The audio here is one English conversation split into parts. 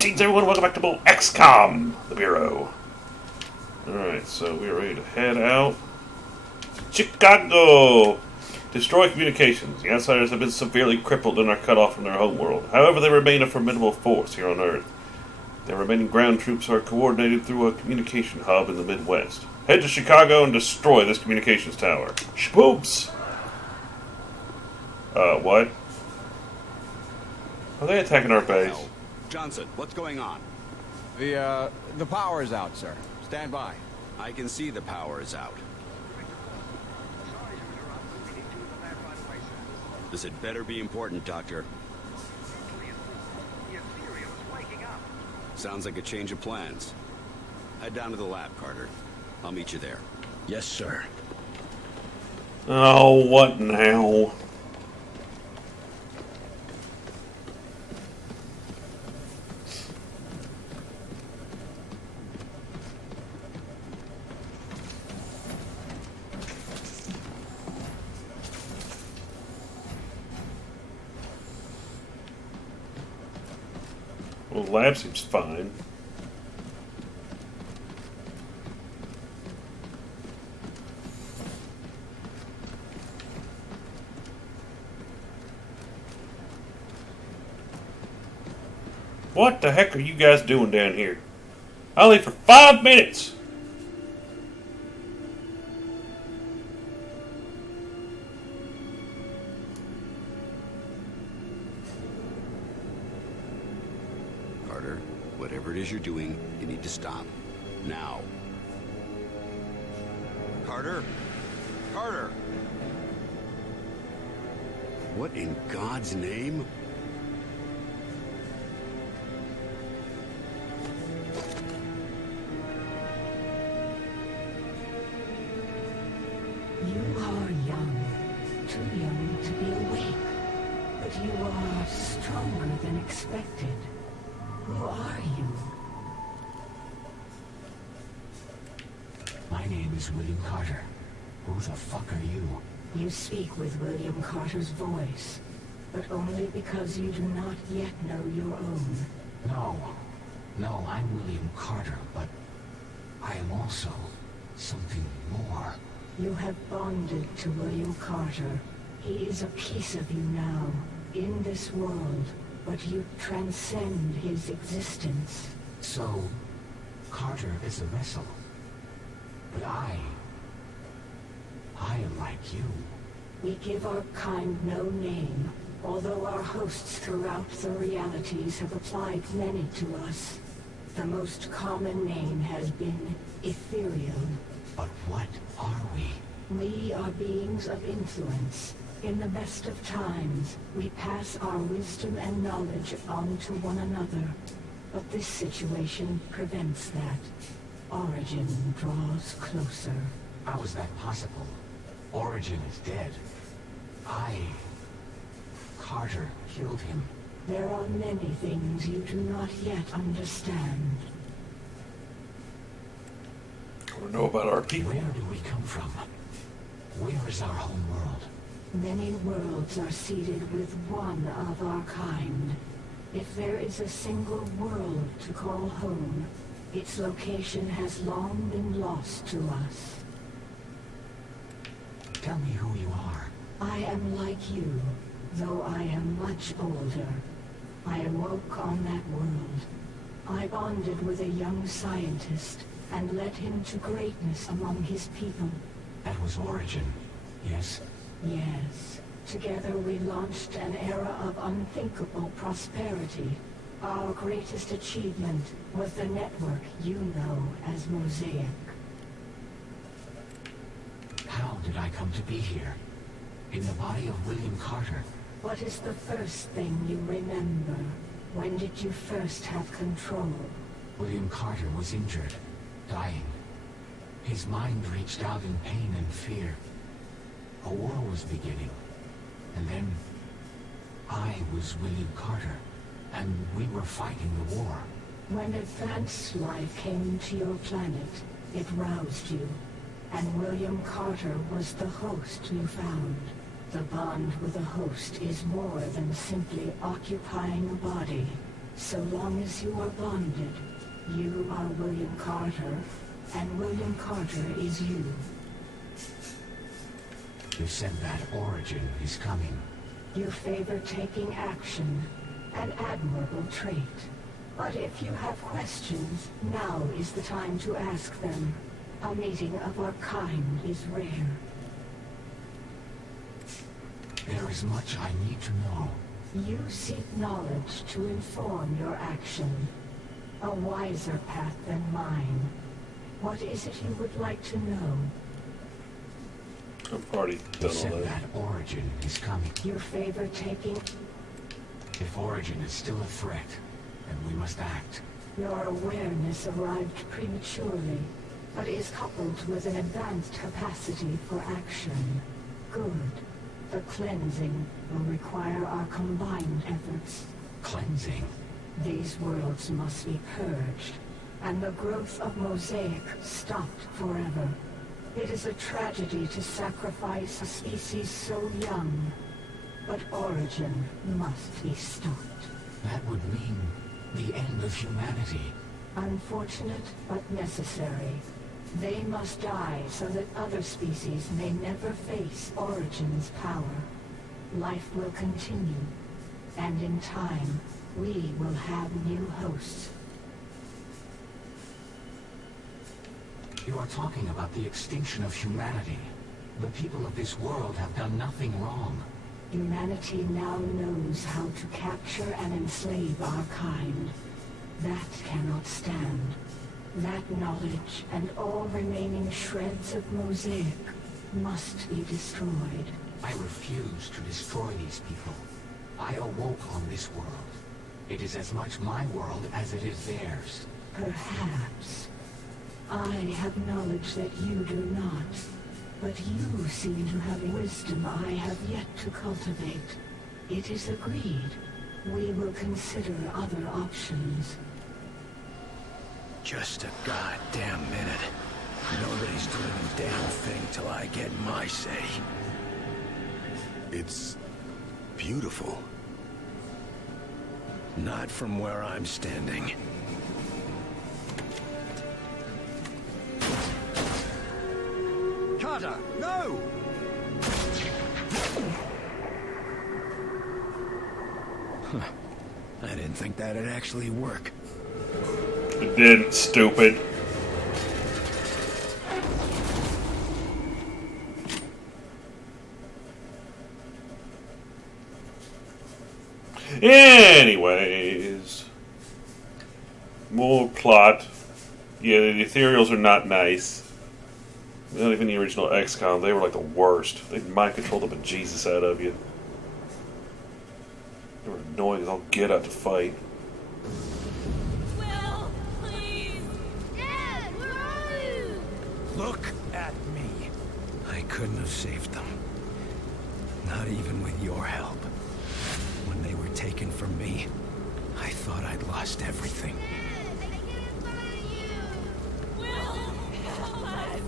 Greetings, everyone. Welcome back to more XCOM, the Bureau. Alright, so we're ready to head out to Chicago. Destroy communications. The outsiders have been severely crippled and are cut off from their homeworld. However, they remain a formidable force here on Earth. Their remaining ground troops are coordinated through a communication hub in the Midwest. Head to Chicago and destroy this communications tower. Shpoops! What? Are they attacking our base? Johnson, what's going on? The power is out, sir. Stand by. I can see the power is out. This had better be important, Doctor. The ETHEREAL is waking up. Sounds like a change of plans. Head down to the lab, Carter. I'll meet you there. Yes, sir. Oh, what now? Well, the lab seems fine. What the heck are you guys doing down here? I'll leave for 5 minutes! Carter, whatever it is you're doing, you need to stop. Now. Carter? Carter! What in God's name? You are young, too young to be awake, but you are stronger than expected. Who are you? My name is William Carter. Who the fuck are you? You speak with William Carter's voice, but only because you do not yet know your own. No, I'm William Carter, but I am also something more. You have bonded to William Carter. He is a piece of you now, in this world, but you transcend his existence. So, Carter is a vessel. But I am like you. We give our kind no name, although our hosts throughout the realities have applied many to us. The most common name has been ETHEREAL. But what are we? We are beings of influence. In the best of times, we pass our wisdom and knowledge on to one another. But this situation prevents that. Origin draws closer. How is that possible? Origin is dead. Carter killed him. There are many things you do not yet understand. I want to know about our people. Where do we come from? Where is our home world? Many worlds are seeded with one of our kind. If there is a single world to call home, its location has long been lost to us. Tell me who you are. I am like you, though I am much older. I awoke on that world. I bonded with a young scientist and led him to greatness among his people. That was Origin, yes? Yes. Together we launched an era of unthinkable prosperity. Our greatest achievement was the network you know as Mosaic. How did I come to be here? In the body of William Carter? What is the first thing you remember? When did you first have control? William Carter was injured, dying. His mind reached out in pain and fear. A war was beginning. And then, I was William Carter, and we were fighting the war. When advanced life came to your planet, it roused you. And William Carter was the host you found. The bond with a host is more than simply occupying a body. So long as you are bonded, you are William Carter, and William Carter is you. You said that origin is coming. You favor taking action, an admirable trait. But if you have questions, now is the time to ask them. A meeting of our kind is rare. There is much I need to know. You seek knowledge to inform your action. A wiser path than mine. What is it you would like to know? I've already You done said all that. that origin is coming. You favor taking... If origin is still a threat, then we must act. Your awareness arrived prematurely, but is coupled with an advanced capacity for action. Good. The cleansing will require our combined efforts. Cleansing. These worlds must be purged, and the growth of Mosaic stopped forever. It is a tragedy to sacrifice a species so young, but origin must be stopped. That would mean the end of humanity. Unfortunate, but necessary. They must die so that other species may never face Origin's power. Life will continue, and in time, we will have new hosts. You are talking about the extinction of humanity. The people of this world have done nothing wrong. Humanity now knows how to capture and enslave our kind. That cannot stand. That knowledge and all remaining shreds of Mosaic must be destroyed. I refuse to destroy these people. I awoke on this world. It is as much my world as it is theirs. Perhaps. I have knowledge that you do not. But you seem to have wisdom I have yet to cultivate. It is agreed. We will consider other options. Just a goddamn minute. Nobody's doing a damn thing till I get my say. It's beautiful. Not from where I'm standing. Carter, no! I didn't think that'd actually work. It did, stupid. Anyways, more plot. Yeah, the Ethereals are not nice. Not even the original XCOM. They were like the worst. They mind controlled the bejesus out of you. They were annoying as all get out to fight. Will, please. Dad, where are you? Look at me. I couldn't have saved them. Not even with your help. When they were taken from me, I thought I'd lost everything. Dad, I can't find you. Will, help us.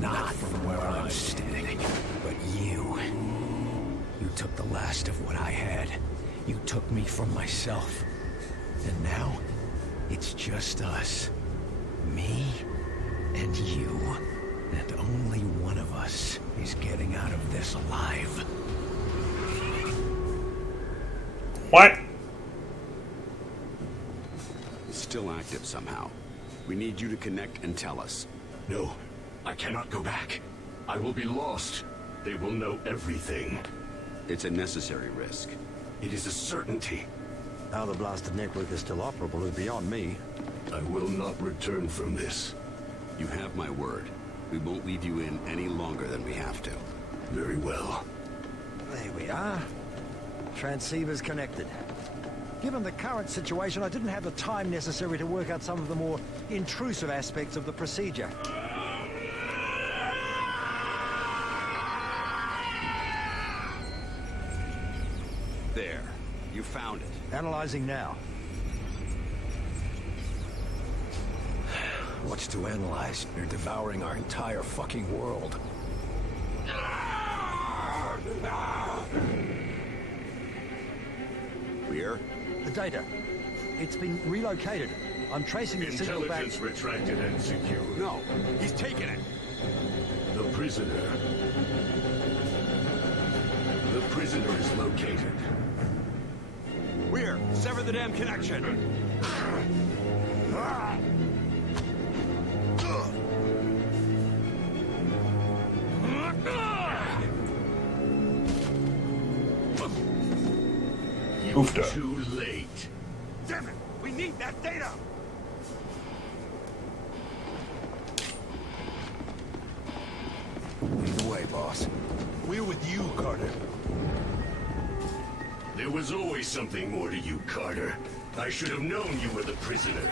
Not from where I'm standing, but you. You took the last of what I had. You took me from myself. And now, it's just us. Me and you. And only one of us is getting out of this alive. What? It's still active somehow. We need you to connect and tell us. No, I cannot go back. I will be lost. They will know everything. It's a necessary risk. It is a certainty. How the blasted network is still operable is beyond me. I will not return from this. You have my word. We won't leave you in any longer than we have to. Very well. There we are. Transceivers connected. Given the current situation, I didn't have the time necessary to work out some of the more intrusive aspects of the procedure. There. You found it. Analyzing now. What's to analyze? They're devouring our entire fucking world. We're? The data. It's been relocated. I'm tracing the signal back. Intelligence retracted and secured. No, he's taking it. The prisoner. The prisoner is located. Weir, sever the damn connection. Oofda. Too late. Damn it! We need that data! Lead the way, boss. We're with you, Carter. There was always something more to you, Carter. I should have known you were the prisoner.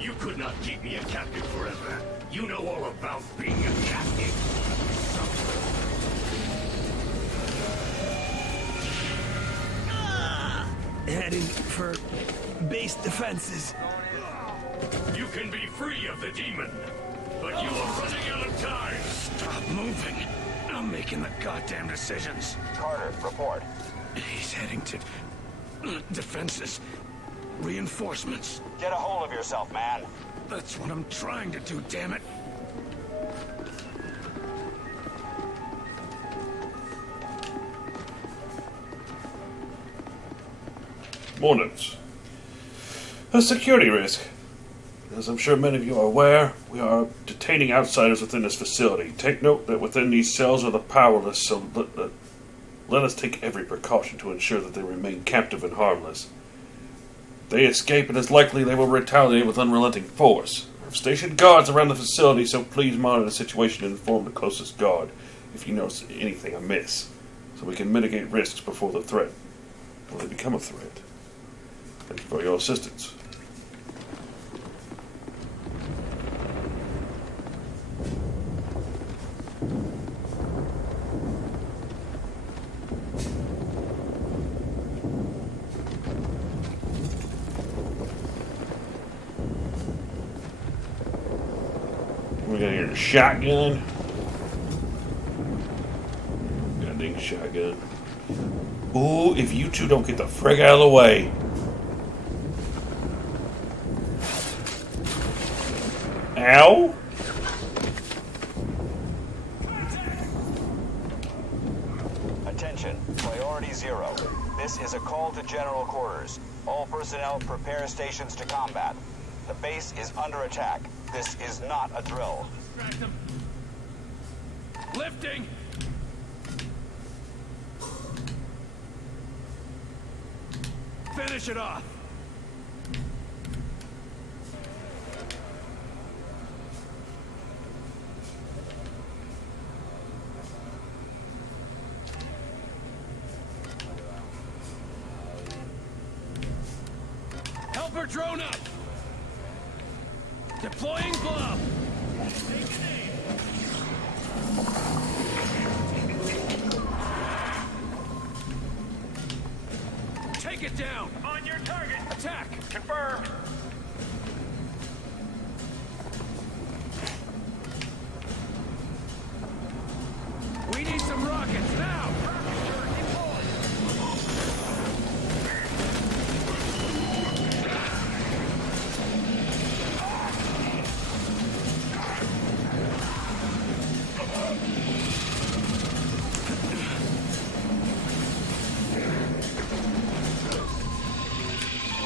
You could not keep me a captive forever. You know all about being a captive. Heading for base defenses. You can be free of the demon, but you are running out of time. Stop moving. I'm making the goddamn decisions. Carter, report. He's heading to defenses. Reinforcements. Get a hold of yourself, man. That's what I'm trying to do, damn it. Mornings. A security risk. As I'm sure many of you are aware, we are detaining outsiders within this facility. Take note that within these cells are the powerless, so let us take every precaution to ensure that they remain captive and harmless. If they escape, it is likely they will retaliate with unrelenting force. I've stationed guards around the facility, so please monitor the situation and inform the closest guard if you notice anything amiss, so we can mitigate risks before the threat, when they become a threat. Thank you for your assistance. We got here a shotgun. Goddamn shotgun. Ooh, if you two don't get the frig out of the way. Ow! Attention, priority 0. This is a call to general quarters. All personnel prepare stations to combat. The base is under attack. This is not a drill. Lifting! Finish it off! Helper drone up! Deploying glove! Take it down! On your target! Attack! Confirmed! We need some rockets now!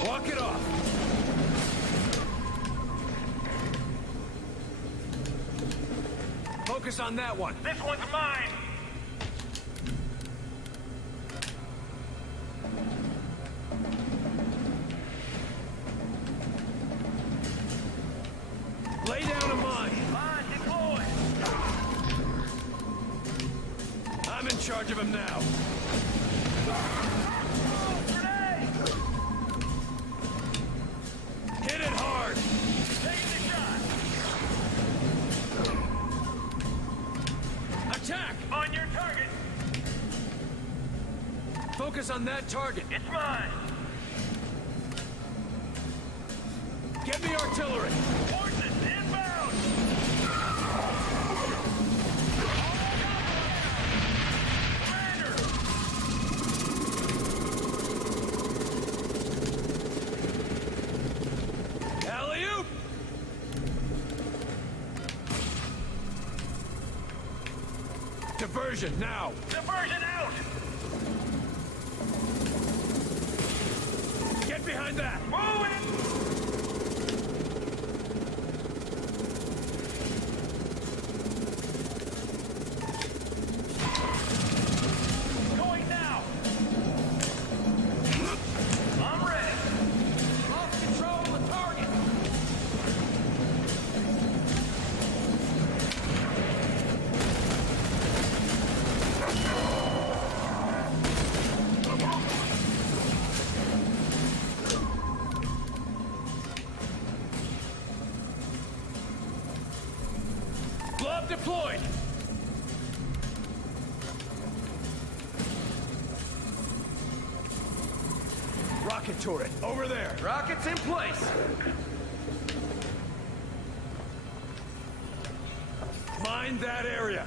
Walk it off! Focus on that one. This one's mine! Lay down a mine. Mine deployed. I'm in charge of him now. Hit it hard. Taking the shot. Attack! On your target. Focus on that target. It's mine. Get me artillery. Horses inbound. Diversion, now! Diversion out! Get behind that! Move it! Going now! I'm ready! Lost control of the target! Glove deployed! Rocket turret, over there! Rockets in place! Mind that area!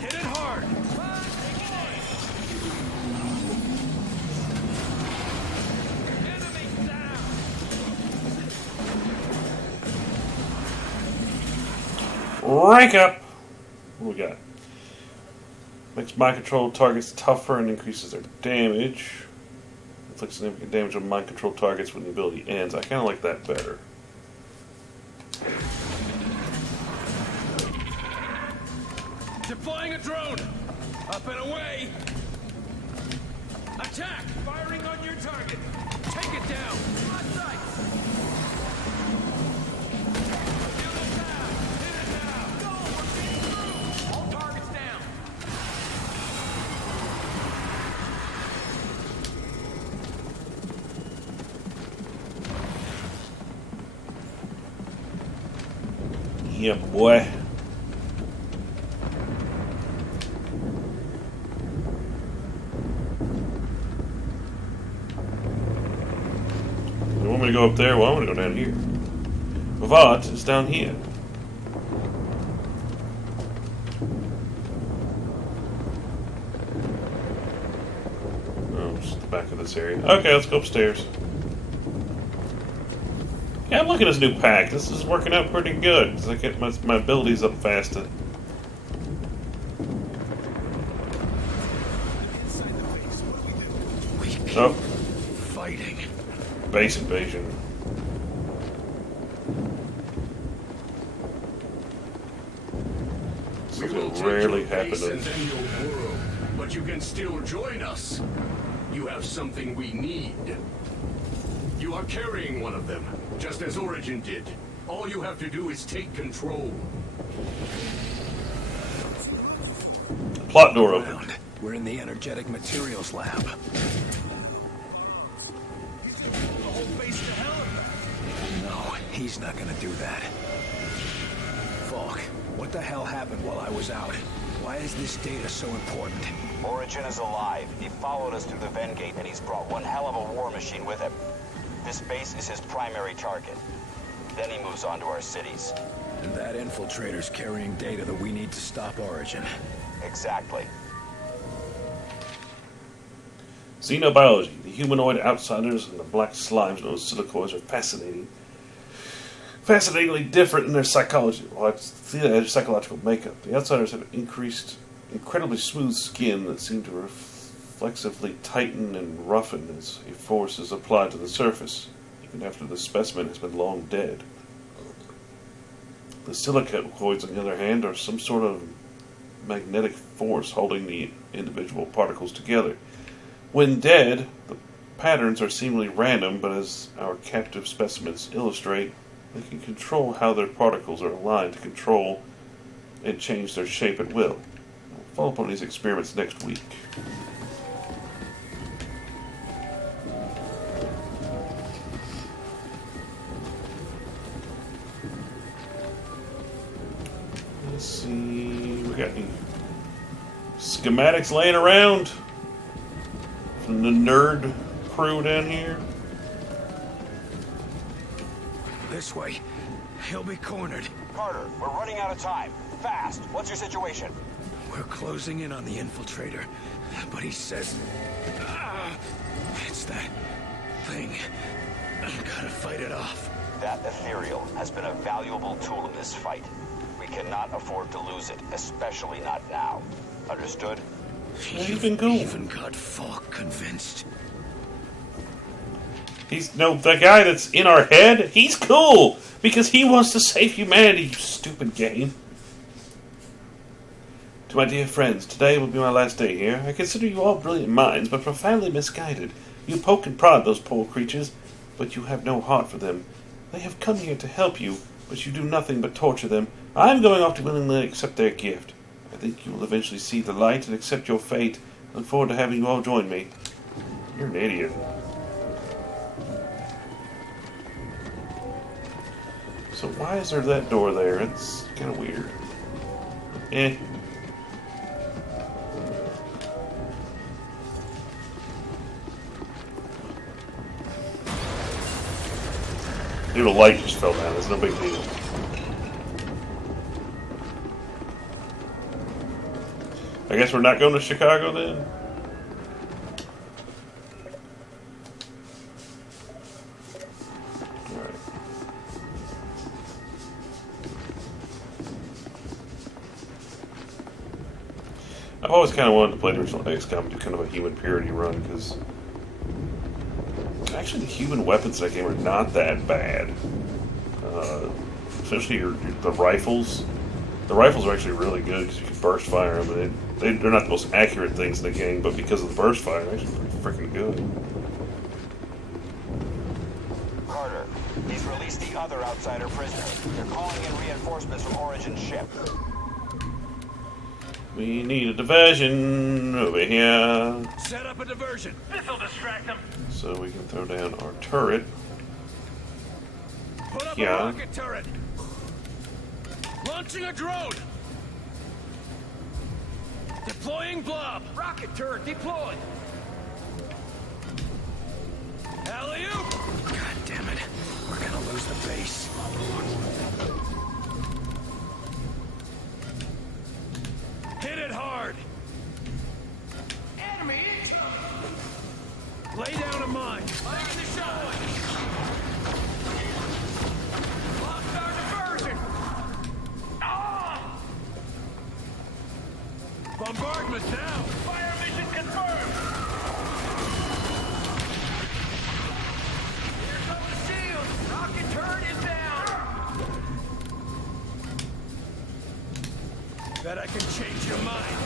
Hit it hard! Enemy down! Rank up! What we got? Makes mind-controlled targets tougher and increases their damage. Inflicts significant damage on mind-controlled targets when the ability ends. I kind of like that better. Deploying a drone! Up and away! Attack! Firing on your target! Take it down! On sight! Kill it now! Hit it now! Go! We're getting through! All targets down! Yeah, boy. You want me to go up there? Well, I'm going to go down here. Vavat is down here. Oh, just the back of this area. Okay, let's go upstairs. Yeah, I'm liking this new pack. This is working out pretty good. 'Cause I get my abilities up faster. Oh. Fighting. Base invasion. We will take rarely your happen base to- and then your world, but you can still join us. You have something we need. You are carrying one of them, just as Origin did. All you have to do is take control. Plot door open. We're in the energetic materials lab. No, he's not gonna do that. Falk, what the hell happened while I was out? Why is this data so important? Origin is alive. He followed us through the Ven Gate, and he's brought one hell of a war machine with him. This base is his primary target. Then he moves on to our cities. And that infiltrator's carrying data that we need to stop Origin. Exactly. Xenobiology. The humanoid outsiders and the black slimes known as silicoids are fascinatingly different in their psychology. Well, it's their psychological makeup. The outsiders have incredibly smooth skin that seem to reflexively tighten and roughen as a force is applied to the surface, even after the specimen has been long dead. The silicoids, on the other hand, are some sort of magnetic force holding the individual particles together. When dead, the patterns are seemingly random, but as our captive specimens illustrate, they can control how their particles are aligned to control and change their shape at will. We'll follow up on these experiments next week. Let's see, we got any schematics laying around from the nerd crew down here. This way. He'll be cornered. Carter, we're running out of time. Fast. What's your situation? We're closing in on the infiltrator, but he says... it's that thing. I've gotta fight it off. That ethereal has been a valuable tool in this fight. We cannot afford to lose it, especially not now. Understood? He's been cool. Even got Falk convinced. He's no the guy that's in our head. He's cool because he wants to save humanity. You stupid game. To my dear friends, today will be my last day here. I consider you all brilliant minds, but profoundly misguided. You poke and prod those poor creatures, but you have no heart for them. They have come here to help you, but you do nothing but torture them. I'm going off to willingly accept their gift. I think you will eventually see the light and accept your fate. I look forward to having you all join me. You're an idiot. So why is there that door there? It's kind of weird. Eh. Dude, a light just fell down. It's no big deal. I guess we're not going to Chicago then? Alright. I've always kind of wanted to play the original XCOM, do kind of a human parody run, because actually the human weapons in that game are not that bad. Especially the rifles. The rifles are actually really good because you can burst fire them, and they're not the most accurate things in the game, but because of the burst fire, they're actually pretty freaking good. Carter, he's released the other outsider prisoner. They're calling in reinforcements from Origin's ship. We need a diversion over here. Set up a diversion. This'll distract them. So we can throw down our turret. Put up Yeah. a rocket turret. Launching a drone. Deploying blob. Rocket turret deployed. Alley-oop. God damn it. We're gonna lose the base. Hit it hard. Enemy. Lay down a mine. Fire the shot. Lost our diversion. Bombardment now. Fire mission confirmed. Here comes the shield. Rocket turret is down. Bet I can change your mind.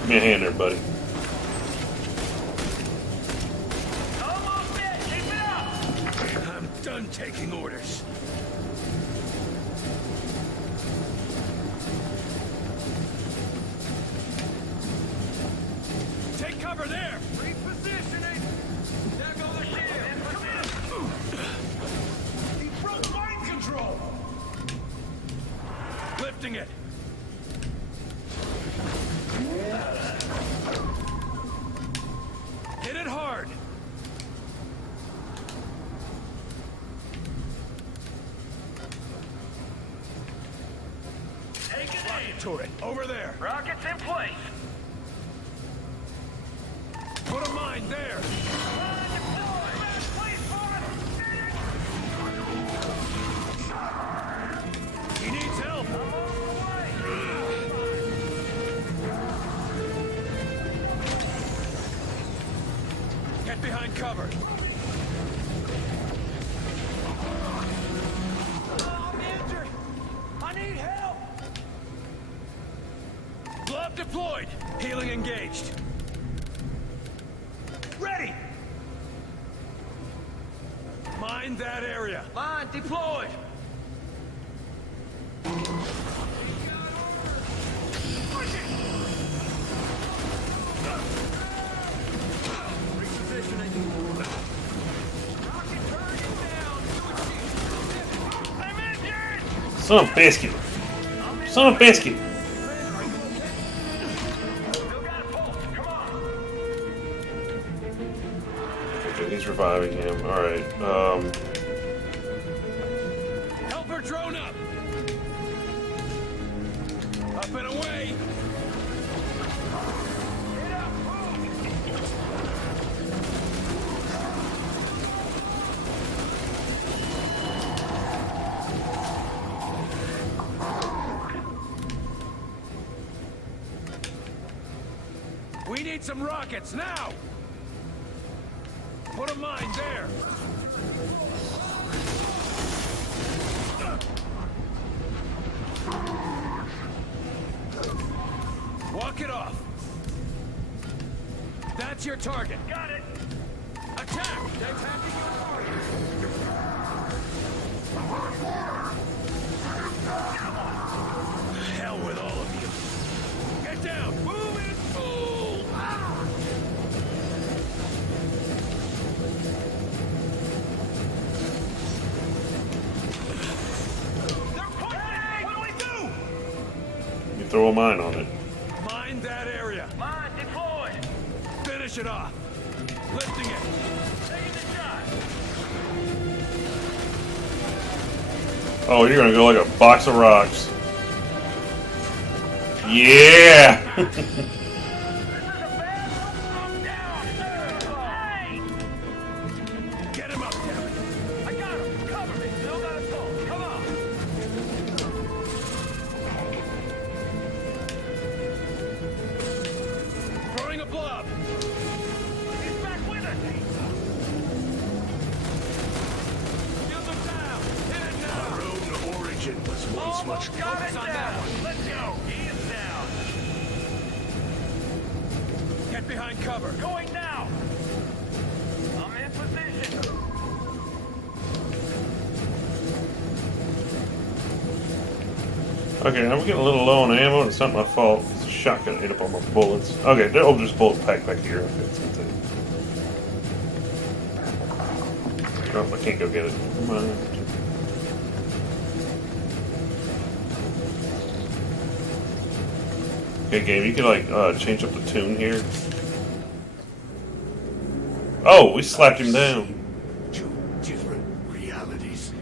Give me a hand there, buddy. Almost dead. Keep it up. I'm done taking orders. Take cover there. Repositioning. There go the shield. He broke mind control. Lifting it. Hit it hard. Take it in. Turret over there. Rockets in place. Put a mine there. He needs help. Get behind cover. I'm injured. I need help. Glove deployed. Healing engaged. Ready! Mine that area. Mine deployed. Repositioning. Rocket turret is down. I'm injured! Son of a biscuit. Son of a biscuit. He's reviving him. Alright. Helper drone up. Up and away. Get up, move. need some rockets, now! Put a mine there! Walk it off! That's your target! Got it! Attack! Attacking your target! Hell with all of you! Get down! Move it, fool! Ah! They're pushing! What do we do? You throw a mine on it. Mine that area! Mine deployed. Finish it off! Lifting it! Taking the shot. Oh, you're gonna go like a box of rocks. Yeah! This is a bad I'm down, sir. Hey! Get him up, damn it! I got him. Cover me. Still got a soul. Come on. Throwing a blob! He's back with us. Shield them down! Hit it now! Our own origin was once much Almost got Focus it on down. that one. Let's go. He is down. Get behind cover! Going now. I'm in position. Okay, I'm getting a little low on ammo, and it's not my fault. It's a shotgun ate up all my bullets. Okay, there'll just bullet pack back here. Okay, it's good thing. Oh, I can't go get it. Come on. Okay, game, you can like change up the tune here. Oh, we slapped him down. two different realities.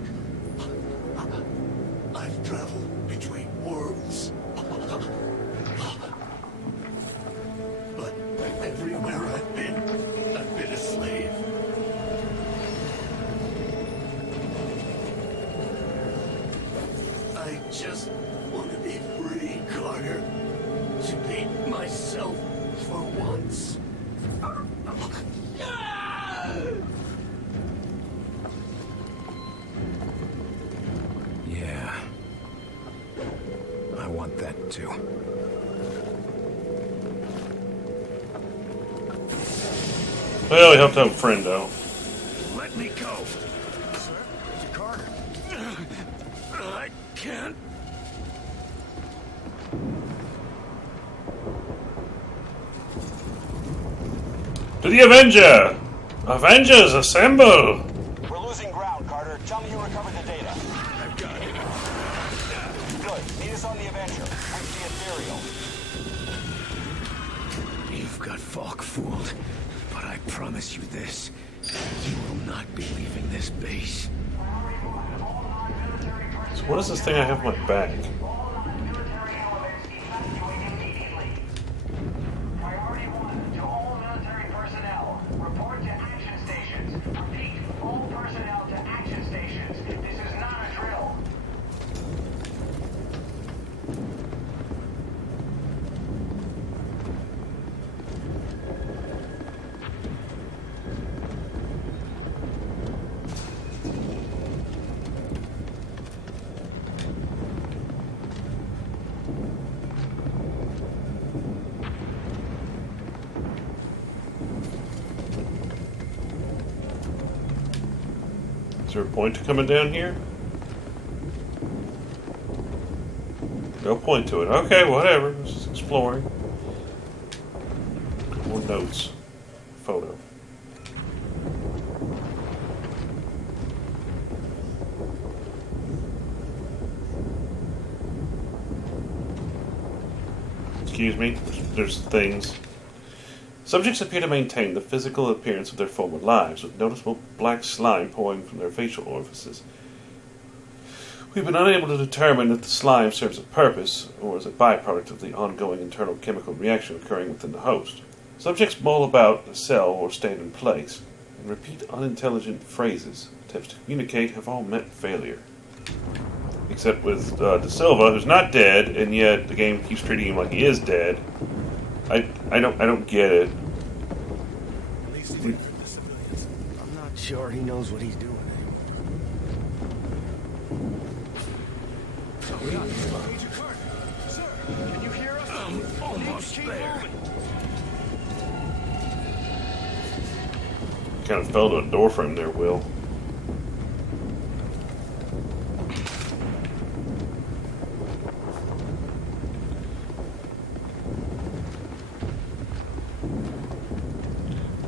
I've traveled between worlds. But everywhere I've been a slave. I just want to be free, Carter. To be myself for once. Yeah. I want that too. Well, we have to have a friend, though. Let me go! Sir, Mr. Carter. I can't... To the Avenger! Avengers, assemble! We're losing ground, Carter. Tell me you recovered the data. I've got it. Good. Meet us on the Avenger. With the Ethereal. You've got Falk fooled, but I promise you this. You will not be leaving this base. So what is this thing I have in my bag? Priority 1 to all military personnel. Report to action stations. Repeat, all personnel to action stations. This is not a drill. Is there a point to coming down here? No point to it. Okay, whatever. Just exploring. More notes. Photo. Excuse me. There's things. Subjects appear to maintain the physical appearance of their former lives, with noticeable black slime pouring from their facial orifices. We've been unable to determine if the slime serves a purpose, or is a byproduct of the ongoing internal chemical reaction occurring within the host. Subjects mull about the cell or stand in place, and repeat unintelligent phrases. Attempts to communicate have all met failure. Except with De Silva, who's not dead, and yet the game keeps treating him like he is dead. I don't get it. I'm not sure he knows what he's doing anymore. Sir, can you hear us? Almost there. Kind of fell to a door frame there, Will.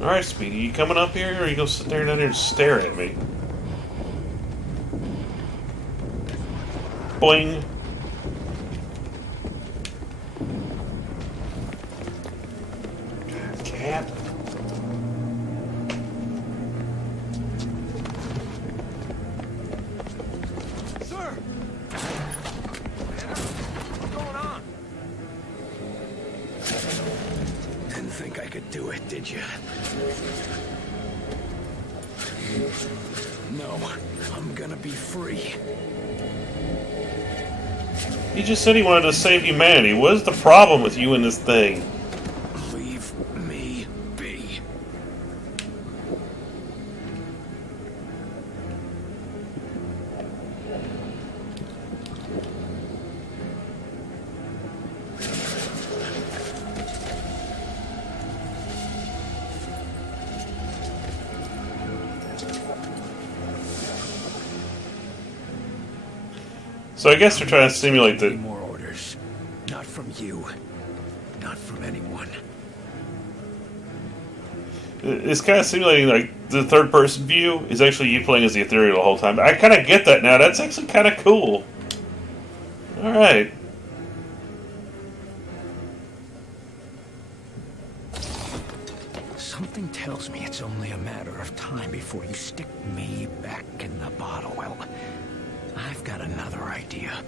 Alright, Speedy, you coming up here, or are you gonna sit there down there and stare at me? Boing! Cat. Sir! What's going on? Didn't think I could do it, did you? No, I'm gonna be free. He just said he wanted to save humanity. What is the problem with you and this thing? Leave me be. So I guess they're trying to simulate Any the... more orders? Not from you. Not from anyone. It's kind of simulating, like, the third-person view is actually you playing as the Ethereal the whole time. I kind of get that now. That's actually kind of cool. Alright. Something tells me it's only a matter of time before you stick me back in the bottle. Well, I've got another idea.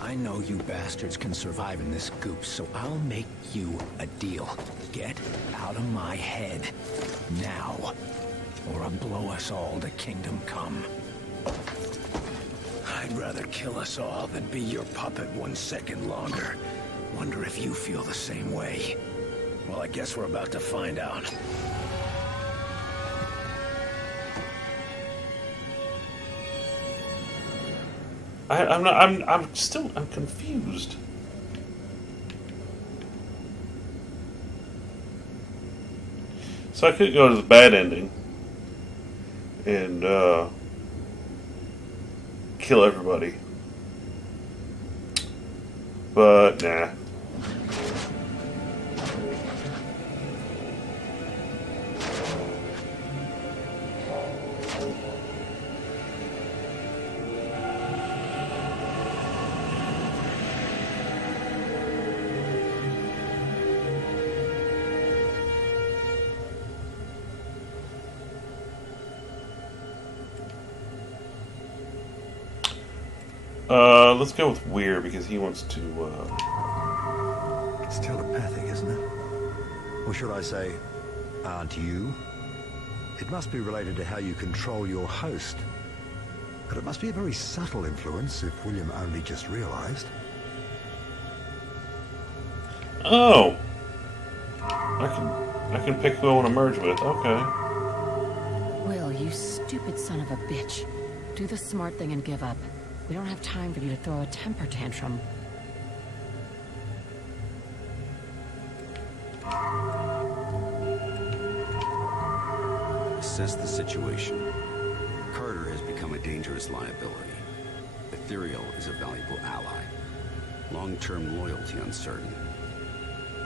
I know you bastards can survive in this goop, so I'll make you a deal. Get out of my head. Now. Or I'll blow us all to Kingdom Come. I'd rather kill us all than be your puppet 1 second longer. Wonder if you feel the same way. Well, I guess we're about to find out. I'm confused. So I could go to the bad ending and kill everybody, but nah. Let's go with Weir because he wants to. It's telepathic, isn't it? Or should I say, aren't you? It must be related to how you control your host. But it must be a very subtle influence if William only just realized. Oh, I can pick who I want to merge with. Okay. Will, you stupid son of a bitch. Do the smart thing and give up. We don't have time for you to throw a temper tantrum. Assess the situation. Carter has become a dangerous liability. Ethereal is a valuable ally. Long-term loyalty uncertain.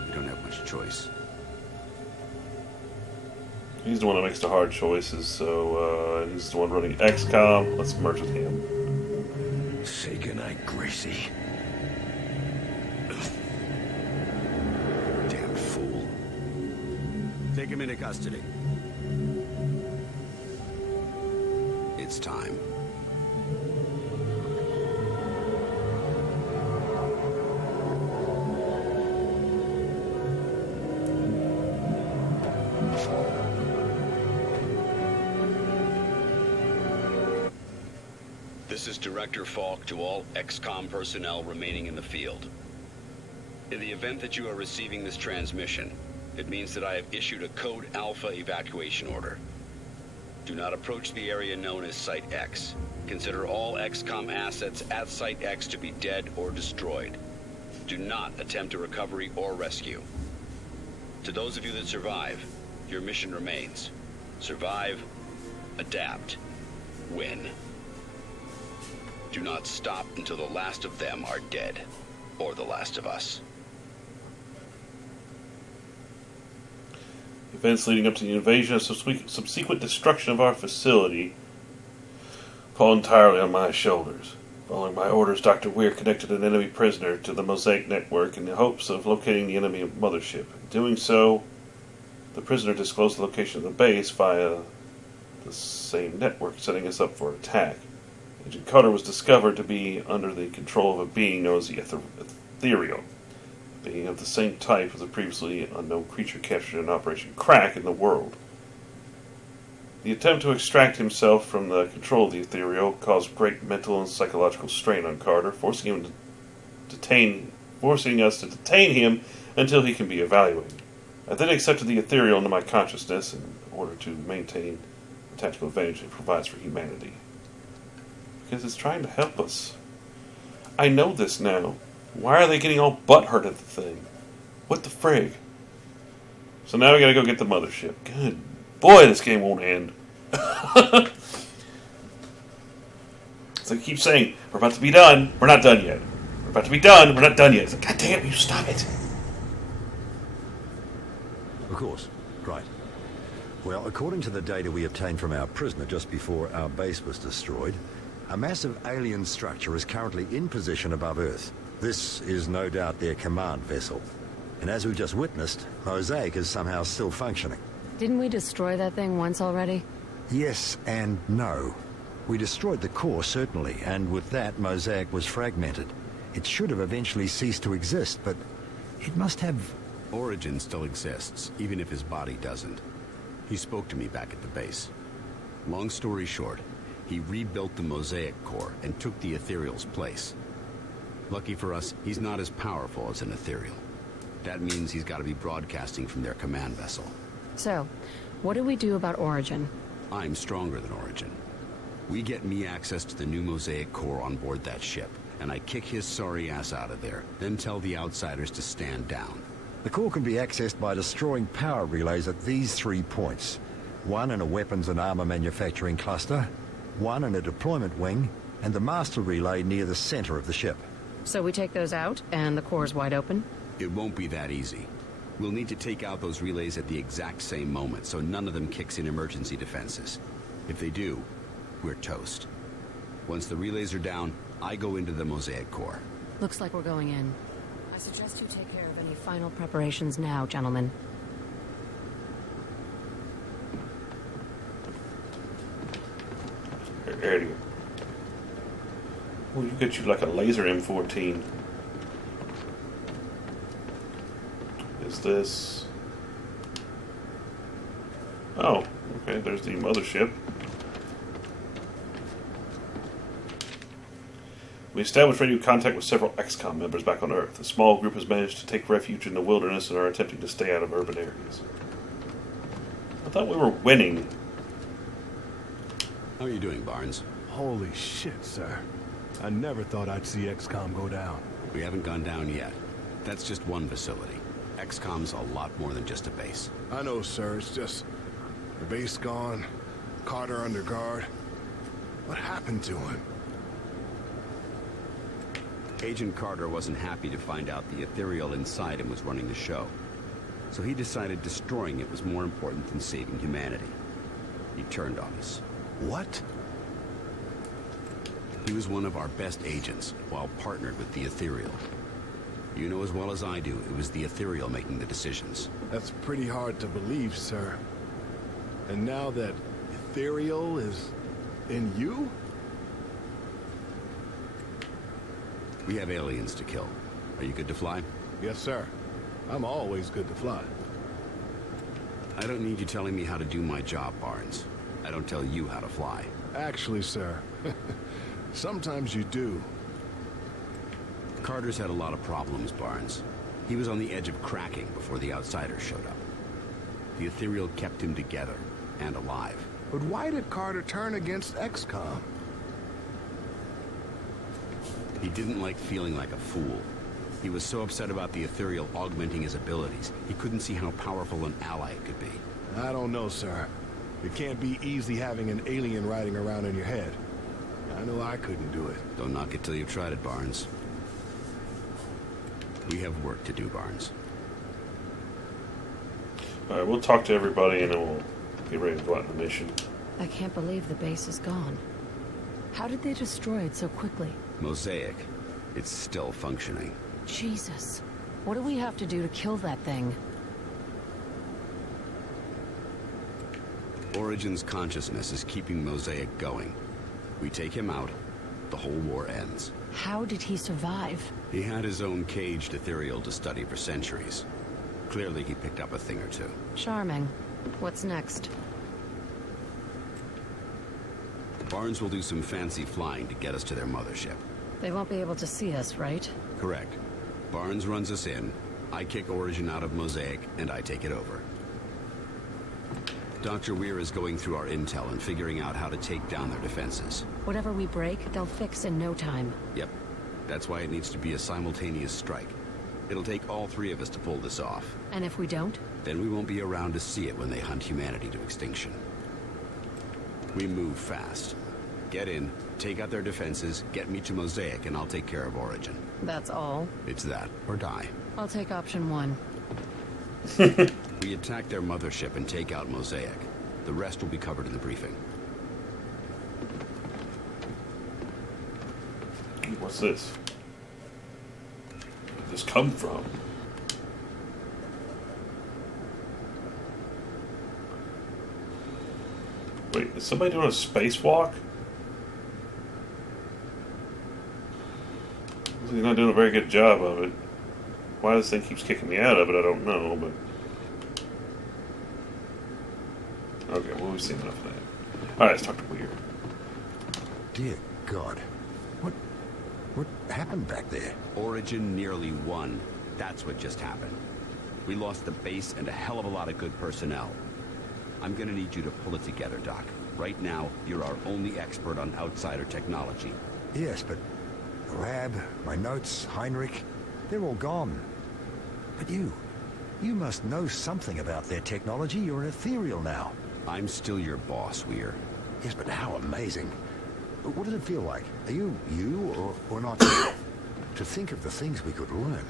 We don't have much choice. He's the one that makes the hard choices, so he's the one running XCOM. Let's merge with him. Say goodnight, Gracie. Damn fool. Take him into custody. It's time. This is Director Falk to all XCOM personnel remaining in the field. In the event that you are receiving this transmission, it means that I have issued a Code Alpha evacuation order. Do not approach the area known as Site X. Consider all XCOM assets at Site X to be dead or destroyed. Do not attempt a recovery or rescue. To those of you that survive, your mission remains. Survive, adapt, win. Do not stop until the last of them are dead, or the last of us. Events leading up to the invasion and subsequent destruction of our facility fall entirely on my shoulders. Following my orders, Dr. Weir connected an enemy prisoner to the Mosaic network in the hopes of locating the enemy mothership. In doing so, the prisoner disclosed the location of the base via the same network, setting us up for attack. Agent Carter was discovered to be under the control of a being known as the ETHEREAL, being of the same type as the previously unknown creature captured in Operation Crack in the world. The attempt to extract himself from the control of the ETHEREAL caused great mental and psychological strain on Carter, forcing us to detain him until he can be evaluated. I then accepted the ETHEREAL into my consciousness in order to maintain the tactical advantage it provides for humanity. Because it's trying to help us. I know this now. Why are they getting all butthurt at the thing? What the frig? So now we gotta go get the mothership. Good boy, this game won't end. So I keep saying, we're about to be done. We're not done yet. We're about to be done. We're not done yet. It's like, God damn you, stop it. Of course. Right. Well, according to the data we obtained from our prisoner just before our base was destroyed, a massive alien structure is currently in position above Earth. This is no doubt their command vessel. And as we've just witnessed, Mosaic is somehow still functioning. Didn't we destroy that thing once already? Yes and no. We destroyed the core, certainly, and with that, Mosaic was fragmented. It should have eventually ceased to exist, but it must have... Origin still exists, even if his body doesn't. He spoke to me back at the base. Long story short, he rebuilt the Mosaic core and took the Ethereal's place. Lucky for us, he's not as powerful as an Ethereal. That means he's got to be broadcasting from their command vessel. So, what do we do about Origin? I'm stronger than Origin. We get me access to the new Mosaic core on board that ship, and I kick his sorry ass out of there, then tell the outsiders to stand down. The core can be accessed by destroying power relays at these 3 points. One in a weapons and armor manufacturing cluster, one in a deployment wing, and the master relay near the center of the ship. So we take those out, and the core's wide open? It won't be that easy. We'll need to take out those relays at the exact same moment, so none of them kicks in emergency defenses. If they do, we're toast. Once the relays are down, I go into the Mosaic core. Looks like we're going in. I suggest you take care of any final preparations now, gentlemen. Eddie. Well, you get you like a laser M14. Is this... Oh, okay, there's the mothership. We established radio contact with several XCOM members back on Earth. A small group has managed to take refuge in the wilderness and are attempting to stay out of urban areas. I thought we were winning. How are you doing, Barnes? Holy shit, sir. I never thought I'd see XCOM go down. We haven't gone down yet. That's just one facility. XCOM's a lot more than just a base. I know, sir. It's just... the base gone. Carter under guard. What happened to him? Agent Carter wasn't happy to find out the Ethereal inside him was running the show. So he decided destroying it was more important than saving humanity. He turned on us. What? He was one of our best agents, while partnered with the Ethereal. You know as well as I do, it was the Ethereal making the decisions. That's pretty hard to believe, sir. And now that Ethereal is in you? We have aliens to kill. Are you good to fly? Yes, sir. I'm always good to fly. I don't need you telling me how to do my job, Barnes. I don't tell you how to fly. Actually, sir, sometimes you do. Carter's had a lot of problems, Barnes. He was on the edge of cracking before the outsiders showed up. The Ethereal kept him together and alive. But why did Carter turn against XCOM? He didn't like feeling like a fool. He was so upset about the Ethereal augmenting his abilities, he couldn't see how powerful an ally it could be. I don't know, sir. It can't be easy having an alien riding around in your head. I know I couldn't do it. Don't knock it till you've tried it, Barnes. We have work to do, Barnes. Alright, we'll talk to everybody and then we'll get ready to go out on the mission. I can't believe the base is gone. How did they destroy it so quickly? Mosaic. It's still functioning. Jesus. What do we have to do to kill that thing? Origin's consciousness is keeping Mosaic going. We take him out, the whole war ends. How did he survive? He had his own caged Ethereal to study for centuries. Clearly he picked up a thing or two. Charming. What's next? Barnes will do some fancy flying to get us to their mothership. They won't be able to see us, right? Correct. Barnes runs us in, I kick Origin out of Mosaic, and I take it over. Dr. Weir is going through our intel and figuring out how to take down their defenses. Whatever we break, they'll fix in no time. Yep. That's why it needs to be a simultaneous strike. It'll take all three of us to pull this off. And if we don't? Then we won't be around to see it when they hunt humanity to extinction. We move fast. Get in, take out their defenses, get me to Mosaic, and I'll take care of Origin. That's all? It's that, or die. I'll take option 1. We attack their mothership and take out Mosaic. The rest will be covered in the briefing. What's this? Where did this come from? Wait, is somebody doing a spacewalk? He's not doing a very good job of it. Why this thing keeps kicking me out of it, I don't know, but... Okay, well, we've seen enough of that. Alright, let's talk to Weir. Dear God. What happened back there? Origin nearly won. That's what just happened. We lost the base and a hell of a lot of good personnel. I'm gonna need you to pull it together, Doc. Right now, you're our only expert on outsider technology. Yes, but the lab, my notes, Heinrich, they're all gone. But you must know something about their technology. You're an Ethereal now. I'm still your boss, Weir. Yes, but how amazing. What does it feel like? Are you or not? To think of the things we could learn.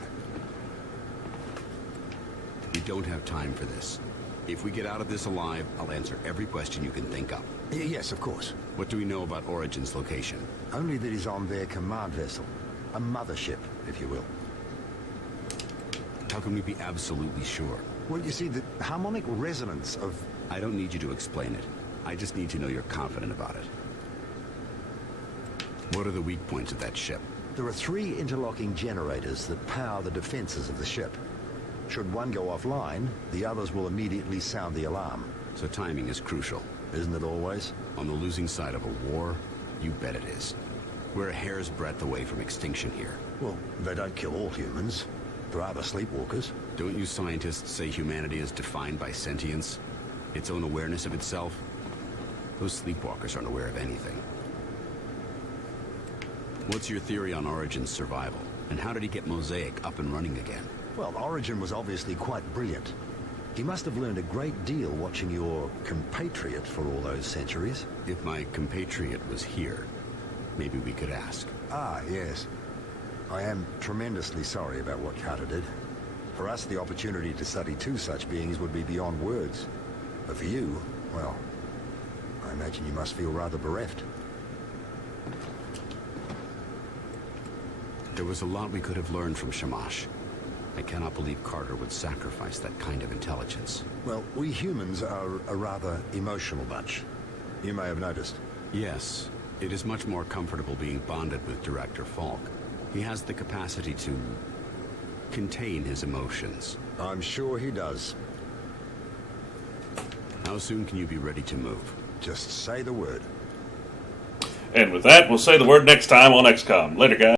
We don't have time for this. If we get out of this alive, I'll answer every question you can think of. Yes, of course. What do we know about Origin's location? Only that he's on their command vessel. A mothership, if you will. How can we be absolutely sure? Well, you see, the harmonic resonance of... I don't need you to explain it. I just need to know you're confident about it. What are the weak points of that ship? There are 3 interlocking generators that power the defenses of the ship. Should one go offline, the others will immediately sound the alarm. So timing is crucial. Isn't it always? On the losing side of a war, you bet it is. We're a hair's breadth away from extinction here. Well, they don't kill all humans. There are the sleepwalkers. Don't you scientists say humanity is defined by sentience? Its own awareness of itself? Those sleepwalkers aren't aware of anything. What's your theory on Origin's survival? And how did he get Mosaic up and running again? Well, Origin was obviously quite brilliant. He must have learned a great deal watching your compatriot for all those centuries. If my compatriot was here, maybe we could ask. Ah, yes. I am tremendously sorry about what Carter did. For us, the opportunity to study 2 such beings would be beyond words. But for you, well, I imagine you must feel rather bereft. There was a lot we could have learned from Shamash. I cannot believe Carter would sacrifice that kind of intelligence. Well, we humans are a rather emotional bunch. You may have noticed. Yes, it is much more comfortable being bonded with Director Falk. He has the capacity to contain his emotions. I'm sure he does. How soon can you be ready to move? Just say the word. And with that, we'll say the word next time on XCOM. Later, guys.